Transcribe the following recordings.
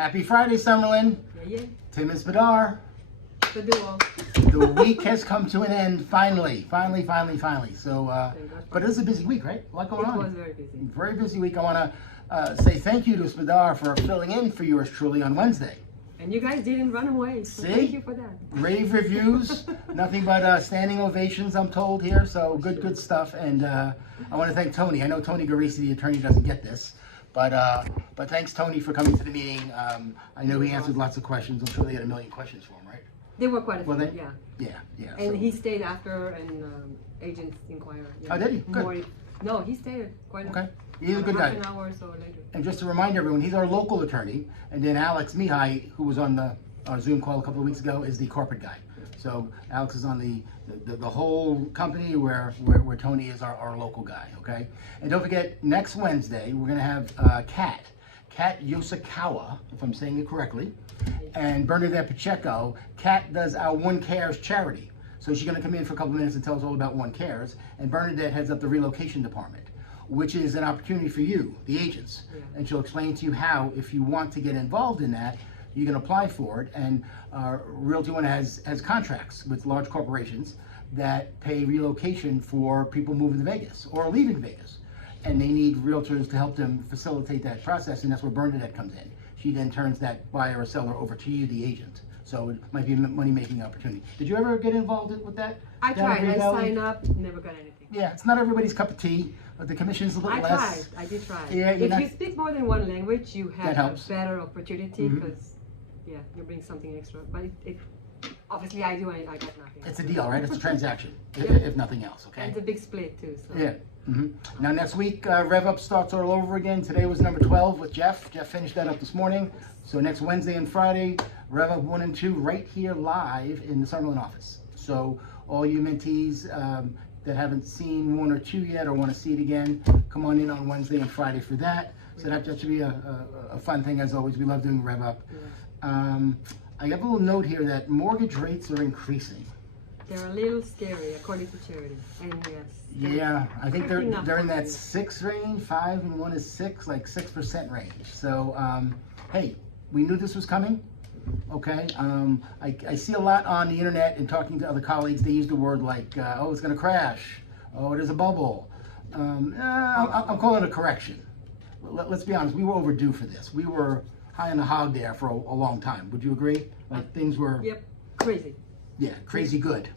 Happy Friday, Summerlin. Yeah. Tim and Spadar. The duo. The week has come to an end, finally. So, but it was a busy week, right? A lot going on. It was very busy. Very busy week. I want to say thank you to Spadar for filling in for yours truly on Wednesday. And you guys didn't run away, so thank you for that. Rave reviews, nothing but standing ovations, I'm told here. So good stuff. And I want to thank Tony. I know Tony Garisi, the attorney, doesn't get this, but thanks Tony for coming to the meeting. I know he answered lots of questions. I'm sure they had a million questions for him, right? There were quite a few, Well, yeah. Yeah. And he stayed after an agent's inquiry. Yeah. Oh, did he? Good. No, he stayed quite a He's a good guy. half an hour or so later. And just to remind everyone, he's our local attorney, and then Alex Mihai, who was on our Zoom call a couple of weeks ago, is the corporate guy. So Alex is on the whole company where Tony is our local guy, okay? And don't forget, next Wednesday, we're gonna have Kat Yosakawa, if I'm saying it correctly, and Bernadette Pacheco. Kat does our One Cares charity. So she's gonna come in for a couple of minutes and tell us all about One Cares, and Bernadette heads up the relocation department, which is an opportunity for you, the agents. Yeah. And she'll explain to you how, if you want to get involved in that, you can apply for it. And Realty One has contracts with large corporations that pay relocation for people moving to Vegas or leaving Vegas. And they need realtors to help them facilitate that process, and that's where Bernadette comes in. She then turns that buyer or seller over to you, the agent. So it might be a money-making opportunity. Did you ever get involved with that? I tried. I signed up, never got anything. Yeah, it's not everybody's cup of tea, but the commission's a little less. I did try. Yeah, if you speak more than one language, you have a better opportunity because, you bring something extra. But obviously I do, I got nothing. It's a deal, right? It's a transaction, if nothing else, okay? And it's a big split too. So. Yeah. Now next week, Rev Up starts all over again. Today was number 12 with Jeff. Jeff finished that up this morning. So next Wednesday and Friday, Rev Up 1 and 2 right here live in the Summerlin office. So all you mentees that haven't seen 1 or 2 yet or want to see it again, come on in on Wednesday and Friday for that. So that should be a fun thing as always. We love doing Rev Up. I have a little note here that mortgage rates are increasing. They're a little scary according to Charity, and yes. Yeah, I think they're in that 6 range, 5 and 1 is 6, like 6% range. So, hey, we knew this was coming, okay? I see a lot on the internet and talking to other colleagues, they use the word like, oh, it's gonna crash, oh, there's a bubble. I'm calling it a correction. Let's be honest, we were overdue for this. We were high on the hog there for a long time. Would you agree? Like things were... Yep, crazy. Yeah, crazy good.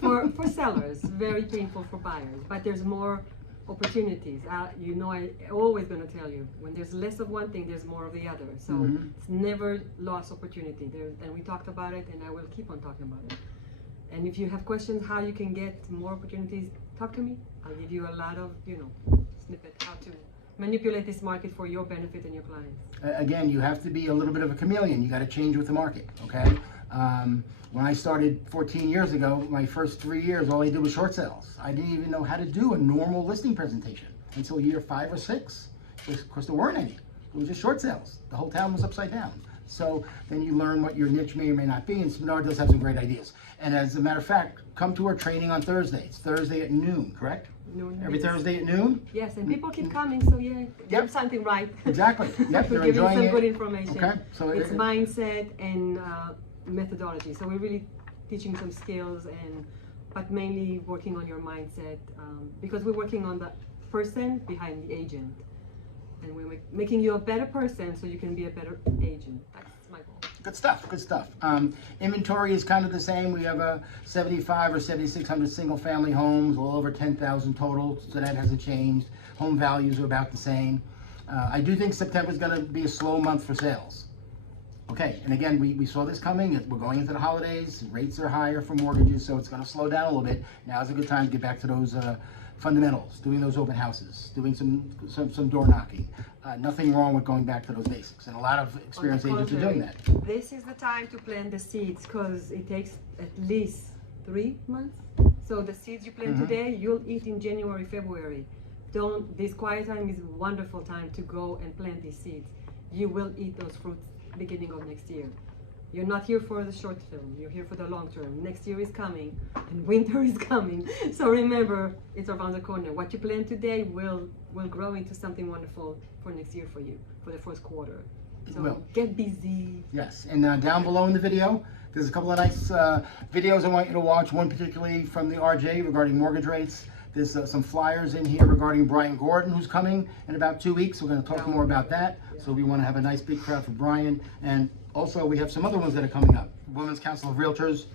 for sellers, very painful for buyers, but there's more opportunities. You know, I always going to tell you, when there's less of one thing, there's more of the other. So it's never lost opportunity. And we talked about it, and I will keep on talking about it. And if you have questions how you can get more opportunities, talk to me. I'll give you a lot of, snippet how to manipulate this market for your benefit and your clients. Again, you have to be a little bit of a chameleon. You got to change with the market, okay? When I started 14 years ago, my first 3 years, all I did was short sales. I didn't even know how to do a normal listing presentation until year 5 or 6. Of course, there weren't any. It was just short sales. The whole town was upside down. So then you learn what your niche may or may not be, and Spadar does have some great ideas. And as a matter of fact, come to our training on Thursday. It's Thursday at noon, correct? Noon. Every Thursday at noon? Yes, and people keep coming, so you're something right. Exactly. Yep, they're giving enjoying some it. good information. Okay. So it's mindset and methodology. So we're really teaching some skills, but mainly working on your mindset because we're working on the person behind the agent, and we're making you a better person so you can be a better agent. That's my goal. Good stuff. Inventory is kind of the same. We have 7,500 or 7,600 single-family homes, a little over 10,000 total, so that hasn't changed. Home values are about the same. I do think September is going to be a slow month for sales. Okay, and again, we saw this coming. We're going into the holidays. Rates are higher for mortgages, so it's going to slow down a little bit. Now's a good time to get back to those fundamentals, doing those open houses, doing some door knocking. Nothing wrong with going back to those basics, and a lot of experienced agents are doing that. This is the time to plant the seeds because it takes at least 3 months. So the seeds you plant today, you'll eat in January, February. This quiet time is a wonderful time to go and plant these seeds. You will eat those fruits beginning of next year. You're not here for the short term, you're here for the long term. Next year is coming and winter is coming. So remember, it's around the corner. What you plant today will grow into something wonderful for next year for you, for the first quarter. So will. get busy. Yes, and down below in the video, there's a couple of nice videos I want you to watch. One particularly from the RJ regarding mortgage rates. There's some flyers in here regarding Brian Gordon, who's coming in about 2 weeks. We're going to talk more about that. So we want to have a nice big crowd for Brian. And also we have some other ones that are coming up. Women's Council of Realtors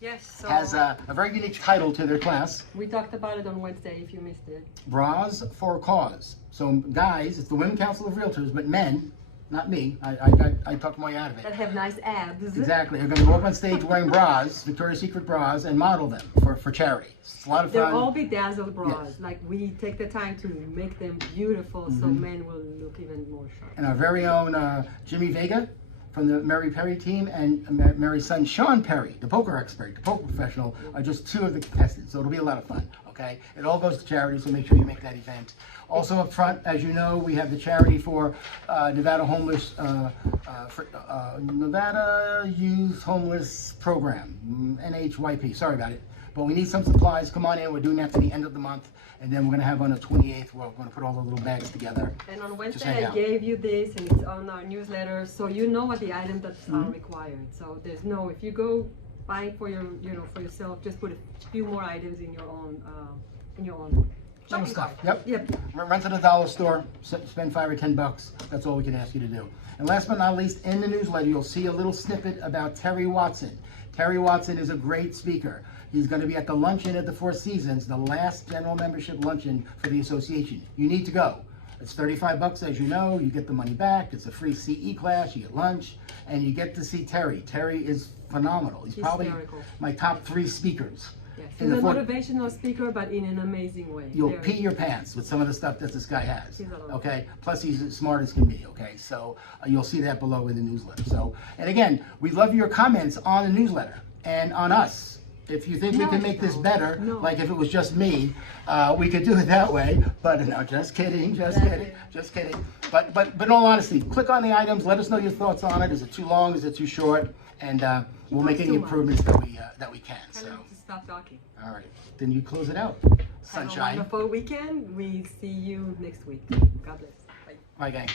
Yes, so has a very unique title to their class. we talked about it on Wednesday if you missed it. Bras for a Cause. So guys, it's the Women's Council of Realtors, but men, not me, I talked my way out of it. That have nice abs. Exactly. They're going to go up on stage wearing bras, Victoria's Secret bras, and model them for charity. It's a lot of They're fun. all bedazzled bras. Yes. Like we take the time to make them beautiful so men will look even more sharp. And our very own Jimmy Vega from the Mary Perry team and Mary's son Sean Perry, the poker expert, the poker professional, are just two of the contestants. So it'll be a lot of fun. Okay, it all goes to charity, so make sure you make that event. Also up front, as you know, we have the charity for Nevada Homeless, Nevada Youth Homeless Program, NHYP. Sorry about it, but we need some supplies. Come on in. We're doing that to the end of the month, and then we're going to have on the 28th. We're going to put all the little bags together. And on hang Wednesday I out. gave you this, and it's on our newsletter, so you know what the items that are required. So there's no, if you go buy for your, for yourself, just put a few more items in your own, Little shopping stuff. cart. Yep. Rent at a dollar store. Spend $5 or $10. That's all we can ask you to do. And last but not least, in the newsletter, you'll see a little snippet about Terry Watson. Terry Watson is a great speaker. He's going to be at the luncheon at the Four Seasons, the last general membership luncheon for the association. You need to go. It's $35, as you know. You get the money back. It's a free CE class. You get lunch, and you get to see Terry. Terry is phenomenal. He's probably Hysterical. my top 3 speakers. Yes. In He's a the motivational speaker, but in an amazing way. You'll Very- pee your pants with some of the stuff that this guy has. He's a lot. Okay. Plus, he's as smart as can be. Okay. So you'll see that below in the newsletter. So, and again, we love your comments on the newsletter and on us. If you think we No, can make this no. better, No. like if it was just me, we could do it that way. But no, just kidding, just kidding, just kidding. But in all honesty, click on the items. Let us know your thoughts on it. Is it too long? Is it too short? And we'll make any too much. improvements that we can. Tell So, him to stop talking. all right, then you close it out. Have a Sunshine. wonderful weekend. We see you next week. God bless. Bye. Bye, gang.